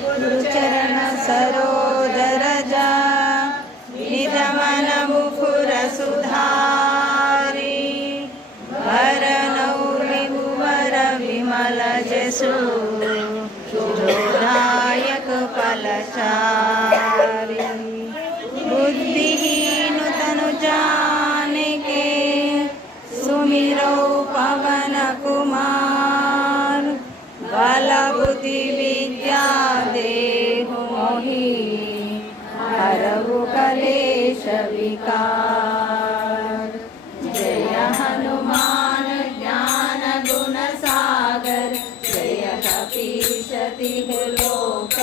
गुरुचरण सरोदरजा निजमन मुकुर सुधारी भरनौलि भुवर विमल जसु जोनायक फलचारी बुद्धिहीन तनु जानिके सुमिरो पवन कुमार बल बुद्धि विद्या देहु मोहि हरहु कलेश विकार। जय हनुमान ज्ञान गुण सागर जय कपीश तिहुँ लोक